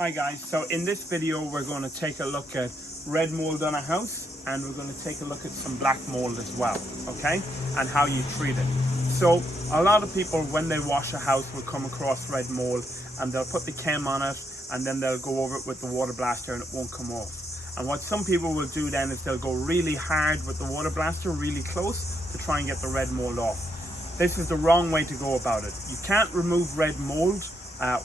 Hi guys, so in this video we're going to take a look at red mold on a house, and we're going to take a look at some black mold as well, okay, and how you treat it. So a lot of people, when they wash a house, will come across red mold and they'll put the chem on it and then they'll go over it with the water blaster and it won't come off. And what some people will do then is they'll go really hard with the water blaster, really close, to try and get the red mold off. This is the wrong way to go about it. You can't remove red mold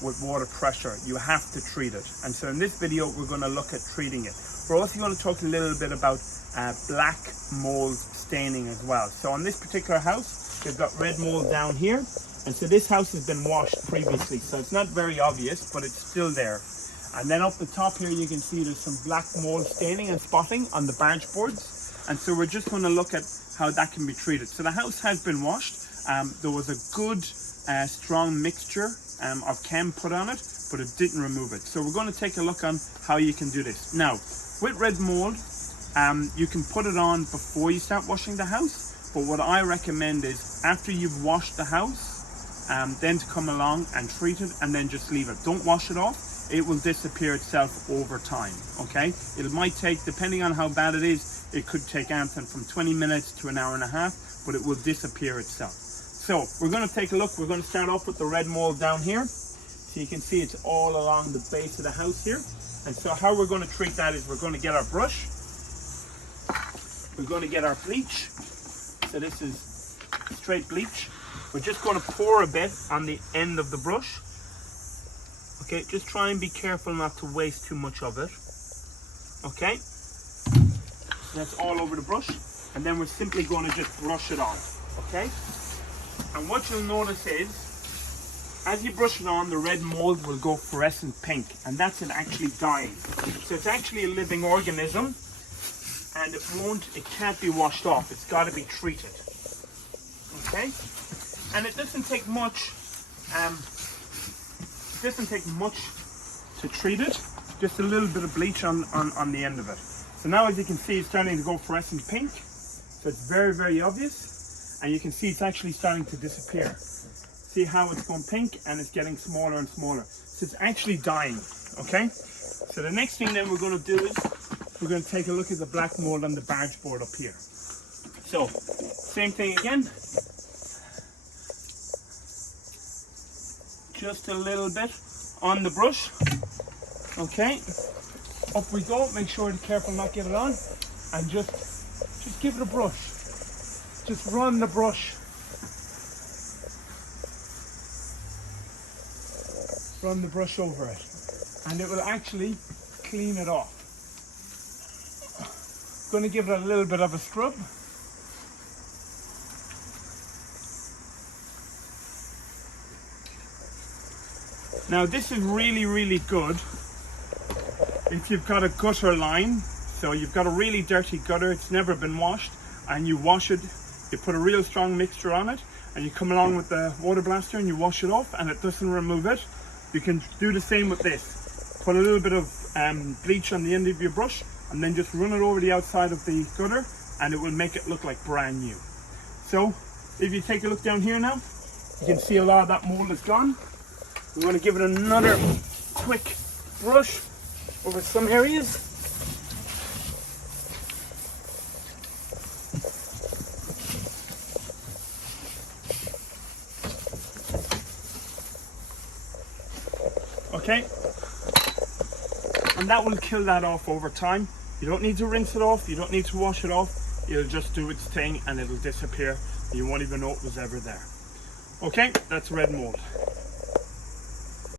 with water pressure. You have to treat it. And so in this video we're going to look at treating it. We're also going to talk a little bit about black mold staining as well. So on this particular house we've got red mold down here, and so this house has been washed previously, so it's not very obvious, but it's still there. And then up the top here you can see there's some black mold staining and spotting on the barge boards, and so we're just going to look at how that can be treated. So the house has been washed. There was a good strong mixture of chem put on it, but it didn't remove it. So we're going to take a look on how you can do this. Now with red mold, you can put it on before you start washing the house, but what I recommend is after you've washed the house, then to come along and treat it, and then just leave it. Don't wash it off. It will disappear itself over time, okay? It might take, depending on how bad it is, it could take anything from 20 minutes to an hour and a half, but it will disappear itself. So we're going to take a look. We're going to start off with the red mold down here. So you can see it's all along the base of the house here. And so how we're going to treat that is we're going to get our brush. We're going to get our bleach. So this is straight bleach. We're just going to pour a bit on the end of the brush. Okay, just try and be careful not to waste too much of it. Okay, that's all over the brush. And then we're simply going to just brush it on. Okay, and what you'll notice is, as you brush it on, the red mold will go fluorescent pink, and that's it actually dying. So it's actually a living organism, and it can't be washed off. It's got to be treated. Okay, and it doesn't take much. It doesn't take much to treat it. Just a little bit of bleach on the end of it. So now, as you can see, it's starting to go fluorescent pink. So it's very, very obvious. And you can see it's actually starting to disappear. See how it's going pink and it's getting smaller and smaller. So it's actually dying, okay? So the next thing then we're going to do is we're going to take a look at the black mold on the barge board up here. So, same thing again. Just a little bit on the brush. Okay, up we go. Make sure to be careful not get it on, and just give it a brush. Just run the brush. Run the brush over it, and it will actually clean it off. Going to give it a little bit of a scrub. Now this is really, really good if you've got a gutter line. So you've got a really dirty gutter, it's never been washed, and you wash it, you put a real strong mixture on it, and you come along with the water blaster and you wash it off and it doesn't remove it. You can do the same with this. Put a little bit of bleach on the end of your brush and then just run it over the outside of the gutter, and it will make it look like brand new. So if you take a look down here now, you can see a lot of that mold is gone. We want to give it another quick brush over some areas. Okay, and that will kill that off over time. You don't need to rinse it off, you don't need to wash it off. It'll just do its thing and it'll disappear. You won't even know it was ever there. Okay, that's red mold.